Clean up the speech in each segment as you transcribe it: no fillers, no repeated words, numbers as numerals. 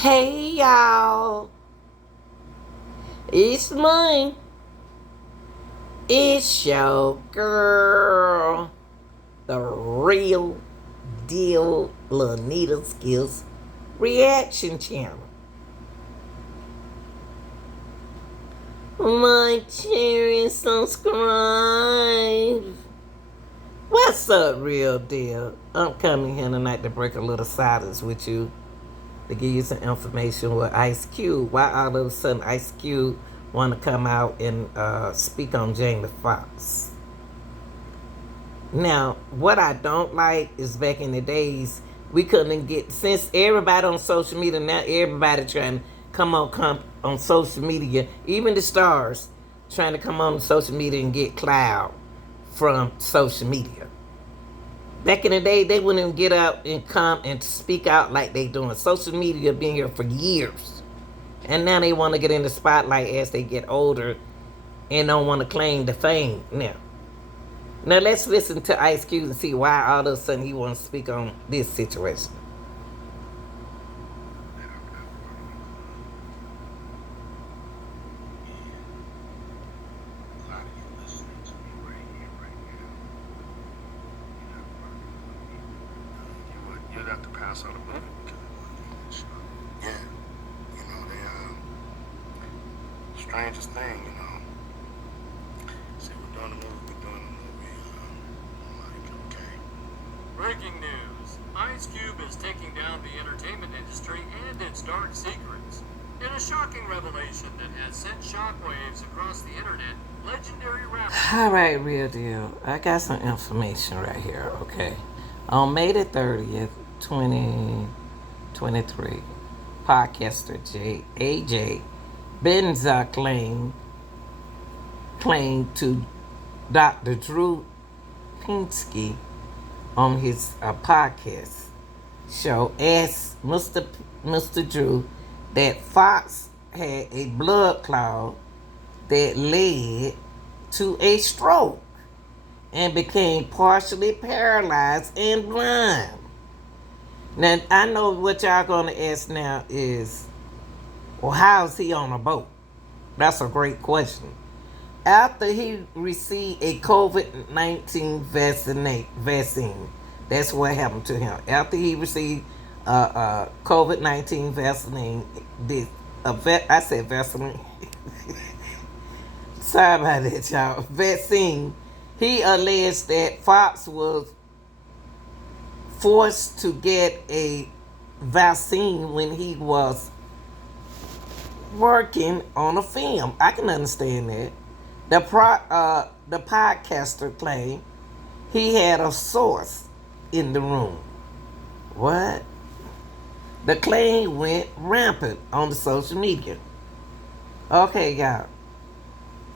Hey y'all, it's mine. It's your girl, the real deal Lanita Skills reaction channel. Like, share, and subscribe. What's up, real deal? I'm coming here tonight to break a little silence with you to give you some information with Ice Cube. Why all of a sudden Ice Cube want to come out and speak on Jamie Foxx? Now, what I don't like is back in the days we couldn't get, since everybody on social media now, everybody trying to come on social media, even the stars trying to come on social media and get clout from social media. Back in the day, they wouldn't even get out and come and speak out like they doing. Social media been here for years. And now they want to get in the spotlight as they get older and don't want to claim the fame now. Now let's listen to Ice Cube and see why all of a sudden he wants to speak on this situation. You'd have to pass out a movie because yeah, strangest thing, say we're doing a movie, I'm like, okay. Breaking news. Ice Cube is taking down the entertainment industry and its dark secrets. In a shocking revelation that has sent shockwaves across the internet, legendary rapper... All right, real deal. I got some information right here, okay? On May the 30th, 2023, podcaster AJ Benza claimed to Dr. Drew Pinsky on his podcast show asked Mr. Drew that Foxx had a blood clot that led to a stroke and became partially paralyzed and blind. Now, I know what y'all gonna ask now is, well, how is he on a boat? That's a great question. After he received a COVID-19 vaccine, that's what happened to him. After he received COVID-19 vaccine, I said vaccine. Sorry about that, y'all. Vaccine. He alleged that Foxx was forced to get a vaccine when he was working on a film. I can understand that. The podcaster claimed he had a source in the room. What? The claim went rampant on the social media. Okay, y'all.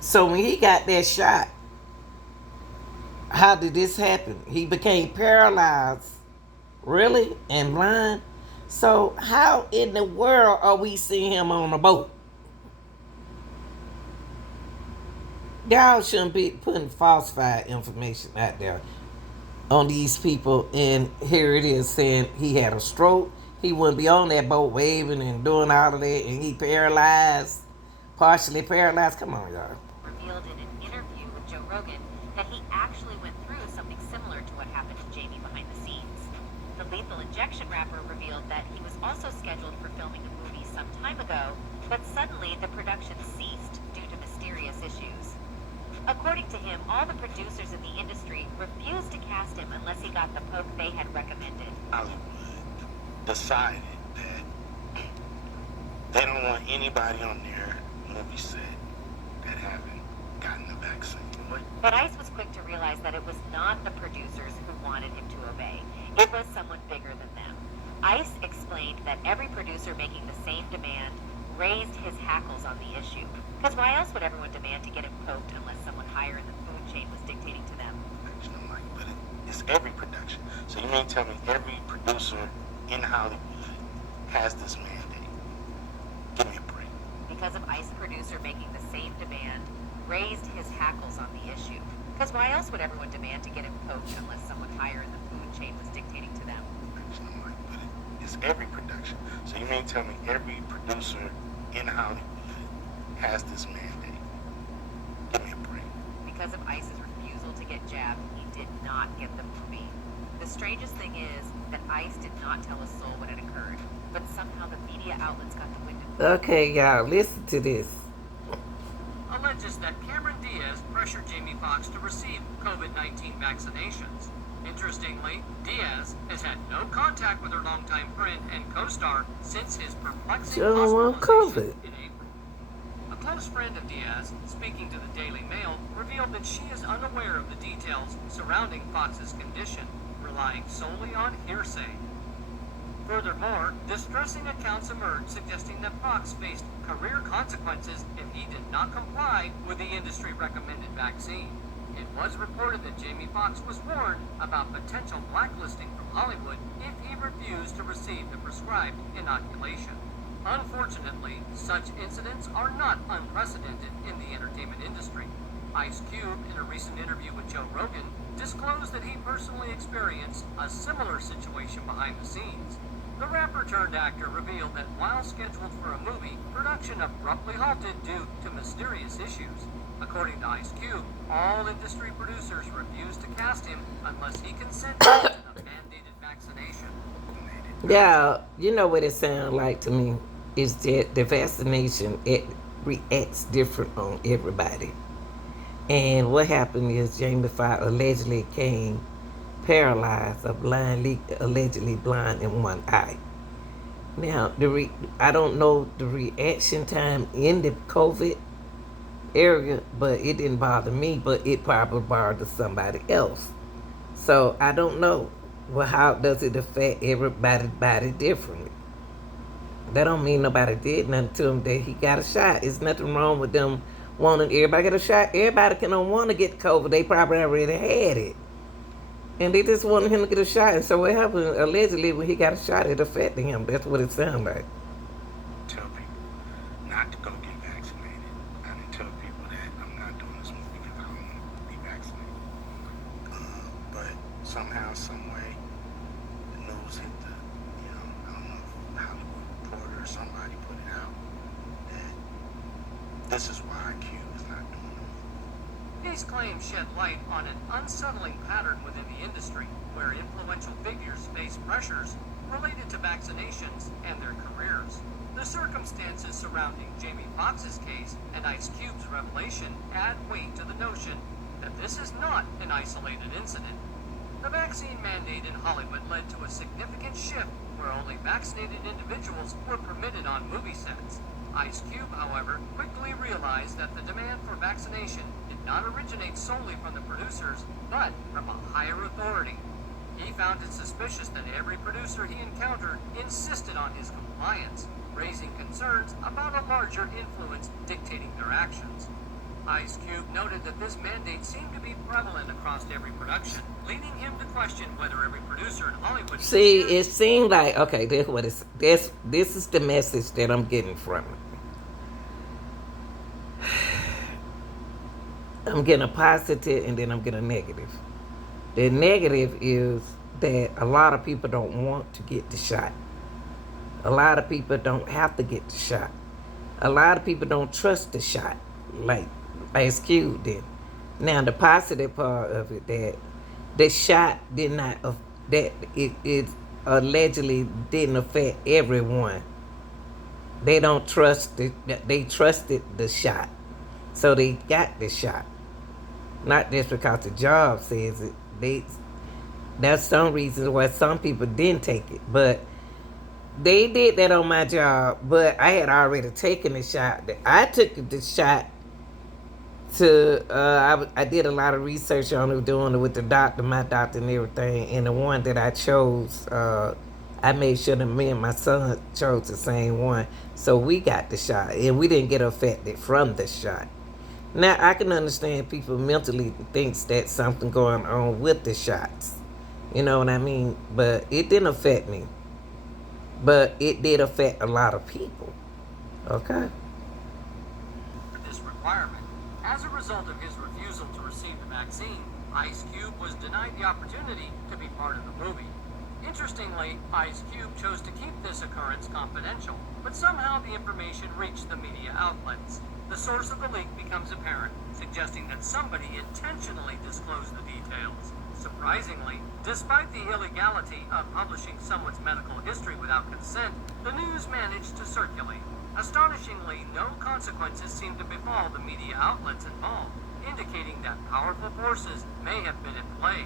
So when he got that shot, how did this happen? He became paralyzed, really, and blind. So how in the world are we seeing him on a boat? Y'all shouldn't be putting falsified information out there on these people. And here it is saying he had a stroke. He wouldn't be on that boat waving and doing all of that, and he paralyzed, partially paralyzed. Come on, y'all. Revealed in an interview with Joe Rogan that he actually went through something similar to what happened to Jamie behind the scenes. The Lethal Injection rapper revealed that he was also scheduled for filming a movie some time ago, but suddenly the production ceased due to mysterious issues. According to him, all the producers in the industry refused to cast him unless he got the poke they had recommended. Hollywood decided that they don't want anybody on their movie set that haven't gotten the vaccine. But Ice was quick to realize that it was not the producers who wanted him to obey. It was someone bigger than them. Ice explained that every producer making the same demand raised his hackles on the issue. Because why else would everyone demand to get him poked unless someone higher in the food chain was dictating to them? I'm like, but it's every production. So you mean tell me every producer in Hollywood has this mandate? Give me a break. Because of Ice producer making the same demand raised his hackles on the issue. Because why else would everyone demand to get him poked unless someone higher in the food chain was dictating to them? I'm like, but it's every production. So So you mean tell me every producer in Hollywood has this mandate? Give me a break. Because of ICE's refusal to get jabbed, he did not get the movie. The strangest thing is that ICE did not tell a soul what had occurred, but somehow the media outlets got the wind of it. Okay, y'all, listen to this. Alleges that Cameron Diaz pressured Jamie Foxx to receive COVID-19 vaccinations. Interestingly, Diaz has had no contact with her longtime friend and co-star since his perplexing She don't want hospitalization COVID. in April. A close friend of Diaz, speaking to the Daily Mail, revealed that she is unaware of the details surrounding Fox's condition, relying solely on hearsay. Furthermore, distressing accounts emerged suggesting that Foxx faced career consequences if he did not comply with the industry-recommended vaccine. It was reported that Jamie Foxx was warned about potential blacklisting from Hollywood if he refused to receive the prescribed inoculation. Unfortunately, such incidents are not unprecedented in the entertainment industry. Ice Cube, in a recent interview with Joe Rogan, disclosed that he personally experienced a similar situation behind the scenes. The rapper-turned-actor revealed that while scheduled for a movie, production abruptly halted due to mysterious issues. According to Ice Cube, all industry producers refused to cast him unless he consented to the mandated vaccination. Yeah, you know what it sounds like to me is that the vaccination, it reacts different on everybody. And what happened is Jamie Foxx allegedly came paralyzed or allegedly blind in one eye. Now, I don't know the reaction time in the COVID area, but it didn't bother me, but it probably bothered somebody else. So I don't know. Well, how does it affect everybody's body differently? That don't mean nobody did nothing to him that he got a shot. There's nothing wrong with them wanting everybody get a shot. Everybody can don't want to get COVID. They probably already had it. And they just wanted him to get a shot. And so what happened, allegedly, when he got a shot, it affected him. That's what it sounded like. Tell people not to go get vaccinated. I didn't tell people that I'm not doing this movie because I don't want to be vaccinated. But somehow, some way, the news hit the, I don't know, Hollywood Reporter or somebody put it out that this is why Q is not doing it. These claims shed light on an unsettling pattern within the industry, where influential figures face pressures related to vaccinations and their careers. The circumstances surrounding Jamie Foxx's case and Ice Cube's revelation add weight to the notion that this is not an isolated incident. The vaccine mandate in Hollywood led to a significant shift where only vaccinated individuals were permitted on movie sets. Ice Cube, however, quickly realized that the demand for vaccination did not originate solely from the producers, but from a higher authority. He found it suspicious that every producer he encountered insisted on his compliance, raising concerns about a larger influence dictating their actions. Ice Cube noted that this mandate seemed to be prevalent across every production, leading him to question whether every producer in Hollywood... See, it seemed like, okay, this is the message that I'm getting from it. I'm getting a positive and then I'm getting a negative. The negative is that a lot of people don't want to get the shot. A lot of people don't have to get the shot. A lot of people don't trust the shot like Ice Cube did. Now, the positive part of it, that the shot did not, that it allegedly didn't affect everyone. They don't trust it. They trusted the shot. So they got the shot. Not just because the job says it. That's some reasons why some people didn't take it. But they did that on my job. But I had already taken the shot. I took the shot to, I did a lot of research on it, doing it with the doctor, my doctor and everything. And the one that I chose, I made sure that me and my son chose the same one. So we got the shot. And we didn't get affected from the shot. Now, I can understand people mentally thinks that something going on with the shots. You know what I mean? But it didn't affect me. But it did affect a lot of people. Okay? This requirement. As a result of his refusal to receive the vaccine, Ice Cube was denied the opportunity to be part of the movie. Interestingly, Ice Cube chose to keep this this occurrence confidential, but somehow the information reached the media outlets. The source of the leak becomes apparent, suggesting that somebody intentionally disclosed the details. Surprisingly, despite the illegality of publishing someone's medical history without consent, the news managed to circulate. Astonishingly, no consequences seemed to befall the media outlets involved, indicating that powerful forces may have been at play.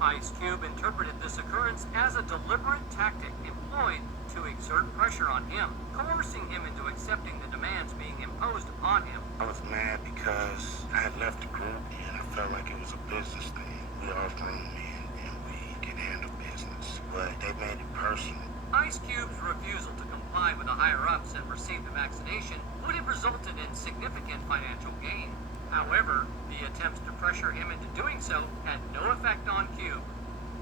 Ice Cube interpreted this occurrence as a deliberate tactic employed to exert pressure on him, coercing him into accepting the demands being imposed upon him. I was mad because I had left the group and I felt like it was a business thing. We all grown men and we can handle business, but they made it personal. Ice Cube's refusal to comply with the higher-ups and receive the vaccination would have resulted in significant financial gain. However, the attempts to pressure him into doing so had no effect on Cube.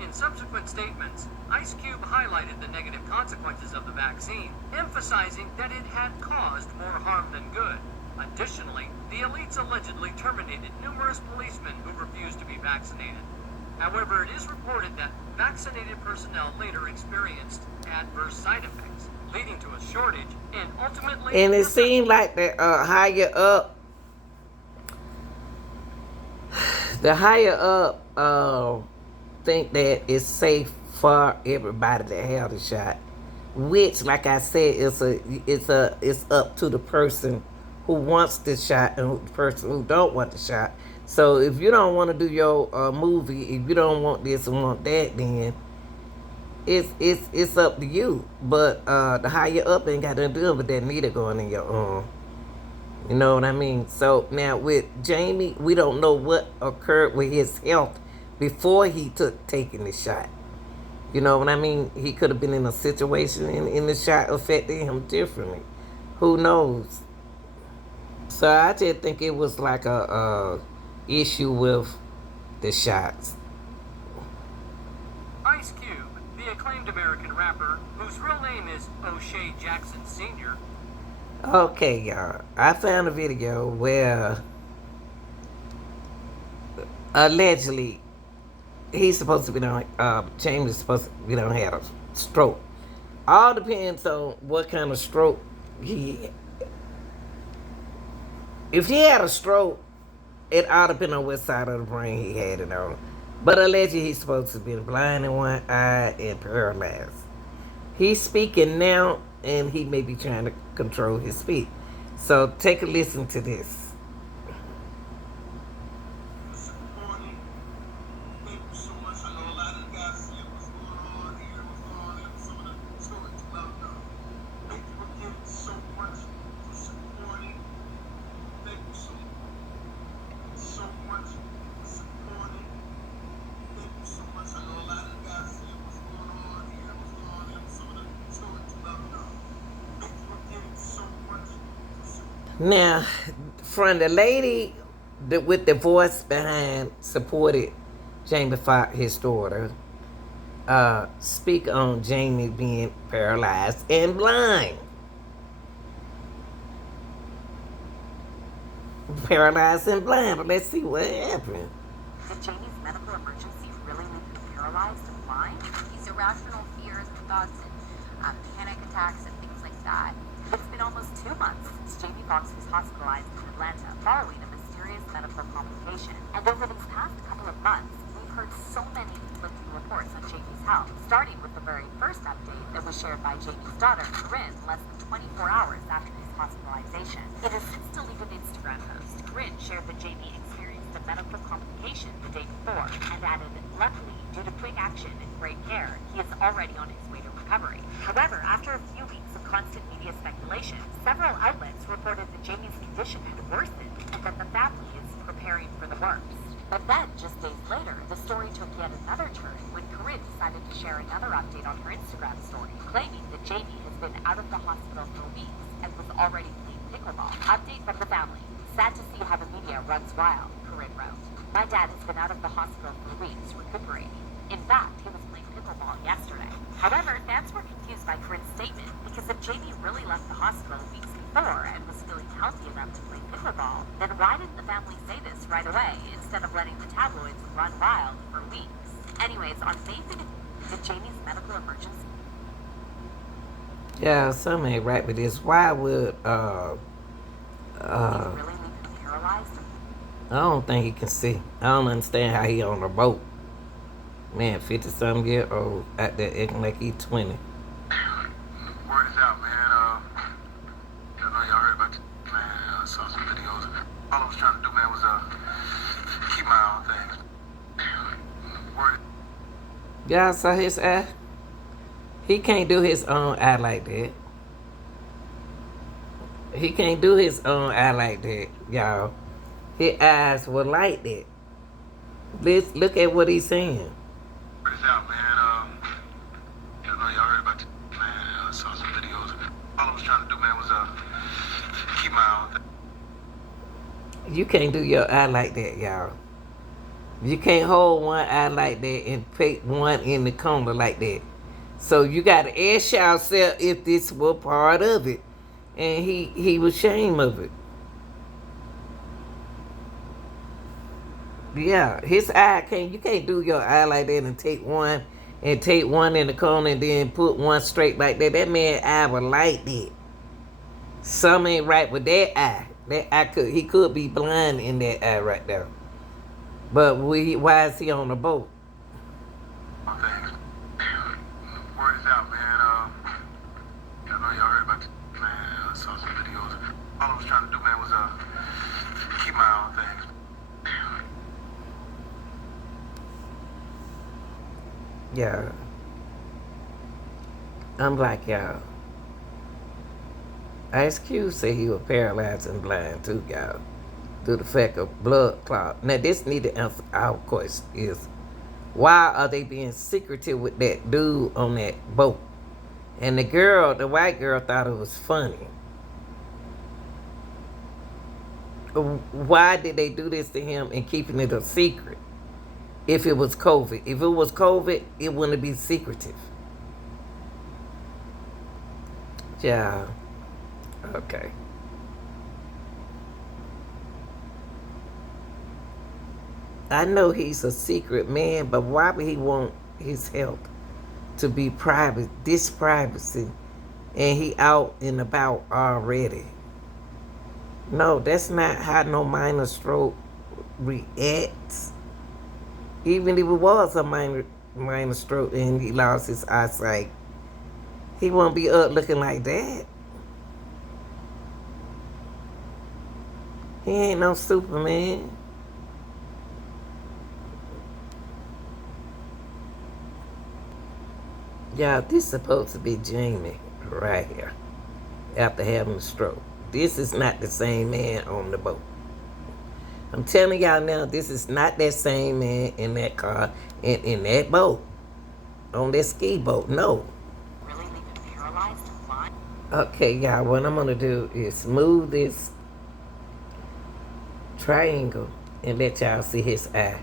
In subsequent statements, Ice Cube highlighted the negative consequences of the vaccine, emphasizing that it had caused more harm than good. Additionally, the elites allegedly terminated numerous policemen who refused to be vaccinated. However, it is reported that vaccinated personnel later experienced adverse side effects, leading to a shortage and ultimately... And it seemed like the higher up think that it's safe for everybody to have the shot, which, like I said, it's up to the person who wants the shot and the person who don't want the shot. So if you don't want to do your movie, if you don't want this and want that, then it's up to you. But the higher up ain't got nothing to do with that needle going in your arm. You know what I mean? So now with Jamie, we don't know what occurred with his health before he taking the shot. You know what I mean? He could have been in a situation and the shot affected him differently. Who knows? So I just think it was like a issue with the shots. Ice Cube, the acclaimed American rapper, whose real name is O'Shea Jackson Sr., Okay, y'all. I found a video where allegedly he's supposed to be on. James is supposed to be on had a stroke. All depends on what kind of stroke he had. If he had a stroke, it ought to depend on what side of the brain he had it on. But allegedly he's supposed to be blind in one eye and paralyzed. He's speaking now, and he may be trying to control his speech. So take a listen to this. Now, from the lady with the voice behind supported Jamie Foxx, his daughter, speak on Jamie being paralyzed and blind. Paralyzed and blind, but let's see what happened. Did Jamie's medical emergency really leave him paralyzed and blind? These irrational fears and thoughts and panic attacks and things like that. It's been almost 2 months since Jamie Foxx was hospitalized in Atlanta following a mysterious medical complication. And over these past couple of months, we've heard so many conflicting reports on Jamie's health, starting with the very first update that was shared by Jamie's daughter, Corinne, less than 24 hours after his hospitalization. In a since deleted Instagram post, Corinne shared that Jamie experienced a medical complication the day before and added, luckily, due to quick action and great care, he is already on his way to recovery. However, after a few weeks of constant media speculation, several outlets reported that Jamie's condition had worsened and that the family is preparing for the worst. But then, just days later, the story took yet another turn when Corinne decided to share another update on her Instagram story, claiming that Jamie has been out of the hospital for weeks and was already playing pickleball. Update from the family. Sad to see how the media runs wild, Corinne wrote. My dad has been out of the hospital for weeks, recuperating. In fact, he was playing pickleball yesterday. However, fans were confused by Corinne's statement because if Jamie really left the hospital weeks before and was feeling healthy enough to play pickleball, then why didn't the family say this right away instead of letting the tabloids run wild for weeks? Anyways, on May 5th, did Jamie's medical emergency... Yeah, something ain't right with this. Why would Did it uh really leave him paralyzed? I don't think he can see. I don't understand how he on a boat. Man, 50 something year old out there acting like he 20. Word is out, man. I know y'all heard about this, man. I saw some videos. All I was trying to do, man, was keep my eye on things. Word. Y'all saw his eye? He can't do his own eye like that. He can't do his own eye like that, y'all. His eyes were like that. Let's look at what he's saying. Word is out, man. I know y'all heard about this, man. I saw some videos. All I was trying to do, man, was keep my eye on things. You can't do your eye like that, y'all. You can't hold one eye like that and pick one in the corner like that. So you got to ask yourself if this was part of it. And he was ashamed of it. Yeah, his eye you can't do your eye like that and take one in the corner and then put one straight like that. That man's eye was like that. Something ain't right with that eye. That eye he could be blind in that eye right there. But why is he on the boat? Things. Word is out, man. I know y'all heard about this, man. I saw some videos. All I was trying to do, man, was keep my eye on things. Yeah. I'm like, y'all. Ice Cube said he was paralyzed and blind too, y'all. Due to the fact of blood clot. Now, this need to answer our question is, why are they being secretive with that dude on that boat? And the white girl thought it was funny. Why did they do this to him and keeping it a secret? If it was COVID. If it was COVID, it wouldn't be secretive. Yeah. Okay. I know he's a secret man, but why would he want his health to be private, this privacy, and he out and about already? No, that's not how no minor stroke reacts. Even if it was a minor stroke and he lost his eyesight, he won't be up looking like that. He ain't no Superman. Y'all, this is supposed to be Jamie right here after having a stroke. This is not the same man on the boat. I'm telling y'all now, this is not that same man in that car, in that boat, on that ski boat. No. Really leave him paralyzed and blind? Okay, y'all, what I'm going to do is move this triangle and let y'all see his eye.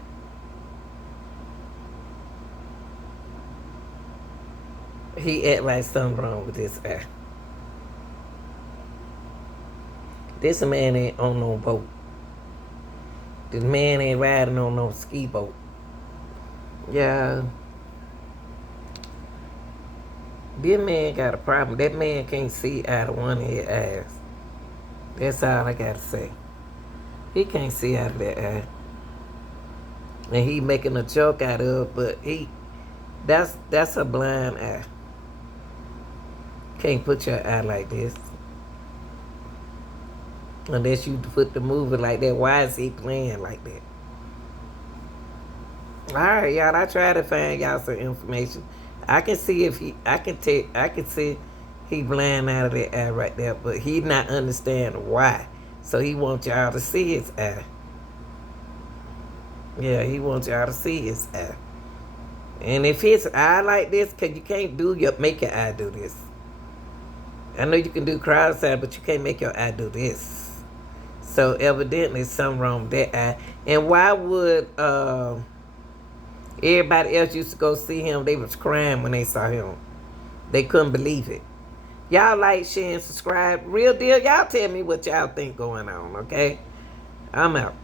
He act like something wrong with his eye. This man ain't on no boat. This man ain't riding on no ski boat. Yeah. This man got a problem. That man can't see out of one of his eyes. That's all I gotta say. He can't see out of that eye. And he making a joke out of it, but that's a blind eye. Can't put your eye like this. Unless you put the movie like that. Why is he playing like that? Alright, y'all, I try to find y'all some information. I can see I can see he blind out of that eye right there, but he not understand why. So he wants y'all to see his eye. Yeah, he wants y'all to see his eye. And if his eye like this, cause you can't make your eye do this. I know you can do cross-eyed, but you can't make your eye do this. So evidently something wrong with that eye. And why would everybody else used to go see him? They was crying when they saw him. They couldn't believe it. Y'all like, share, and subscribe. Real deal. Y'all tell me what y'all think going on, okay? I'm out.